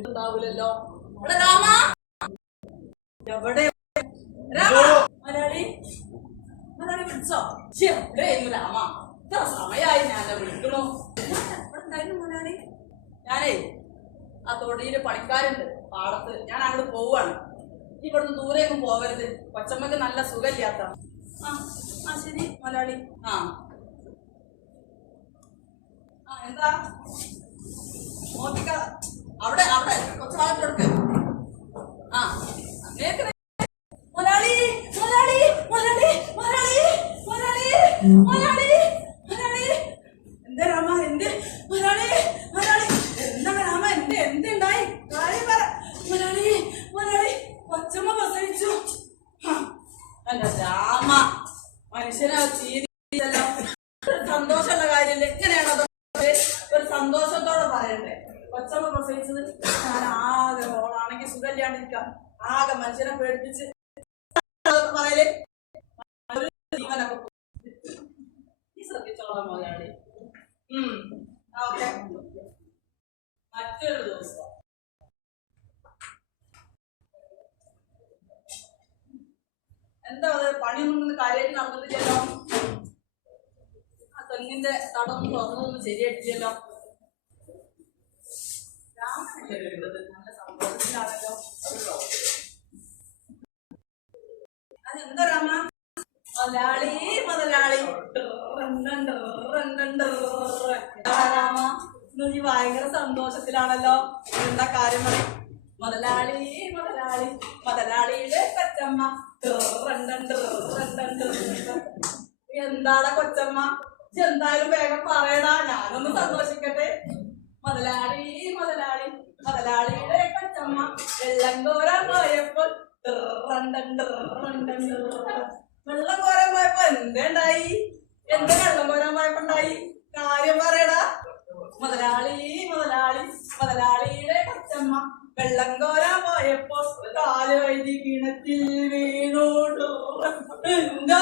ഉണ്ടാവൂലല്ലോ. എവിടെ മലയാളി മലയാളി വിളിച്ചോ? എവിടെയായിരുന്നു രാമ? ഇത്ര സമയായി ഞാൻ വിളിക്കണു. എവിടെ മലയാളി? ഞാനേ ആ തൊടിയില് പണിക്കാരുണ്ട് പാടത്ത്. ഞാൻ അങ്ങോട്ട് പോവാണ്. ഇവിടുന്ന് ദൂരേക്കും പോവരുത്. കൊച്ചമ്മക്ക് നല്ല സുഖമില്ലാത്ത. ആ ശരി മലയാളി. എന്താ നോക്കിക്ക അവിടെ അവിടെ കുറച്ച് ഭാഗത്തെടുക്ക്. മലയാളി മലയാളി മലയാളി മലയാളി മലയാളി മലയാളി മലയാളി. എന്താ രാമ? എന്ത് മലയാളി മലയാളി? എന്താ രാമ? എന്തുണ്ടായി? കാര്യം പറ മലയാളി മലയാളി. കൊച്ചമ്മ പ്രസവിച്ചു. അല്ല രാമ, മനുഷ്യനെ തീരുന്നല്ലോ. സന്തോഷമുള്ള കാര്യമില്ല. എങ്ങനെയാണത് ഒരു സന്തോഷത്തോടെ പറയണ്ടേ? കൊച്ചമ്മ പ്രസവിച്ചത് ഞാൻ ആകെ ഓളാണെങ്കിൽ സുഖമില്ലാണ്ടിരിക്കാം. ആകെ മനുഷ്യനെ പേടിപ്പിച്ച് പറയല് ജീവനൊക്കെ ശ്രദ്ധിച്ചോളാം മുതലാളി. ഓക്കെ, മറ്റൊരു ദിവസം. എന്താ പണിയൊന്നും കാര്യമായിട്ട് നടന്നിട്ടില്ലല്ലോ. ആ തെങ്ങിന്റെ തടം തുറന്നൊന്നും ശരിയായിട്ടില്ലല്ലോ. നല്ല സന്തോഷത്തിലാണല്ലോ. അതെന്താ രാമ? മുതലാളി മുതലാളി രാമ, നീ ഭയങ്കര സന്തോഷത്തിലാണല്ലോ. എന്താ കാര്യം പറയും? മുതലാളി മുതലാളി മുതലാളിയുടെ കൊച്ചമ്മ. എന്താടാ കൊച്ചമ്മ? എന്തായാലും വേഗം പറയടാ, ഞാനൊന്ന് സന്തോഷിക്കട്ടെ. മുതലാളി മുതലാളി മുതലാളിയുടെ കൊച്ചമ്മ വെള്ളം കോരാൻ പോയപ്പോൾ വെള്ളം കോരാൻ പോയപ്പോ എന്തുണ്ടായി? എന്താ വെള്ളം കോരാൻ പോയപ്പോ ഉണ്ടായി? കാര്യം പറയടാ. മുതലാളി മുതലാളി മുതലാളിയുടെ കൊച്ചമ്മ വെള്ളം കോരാൻ പോയപ്പോ കാല് വൈദ്യ കിണറ്റിൽ വീണു. എന്താ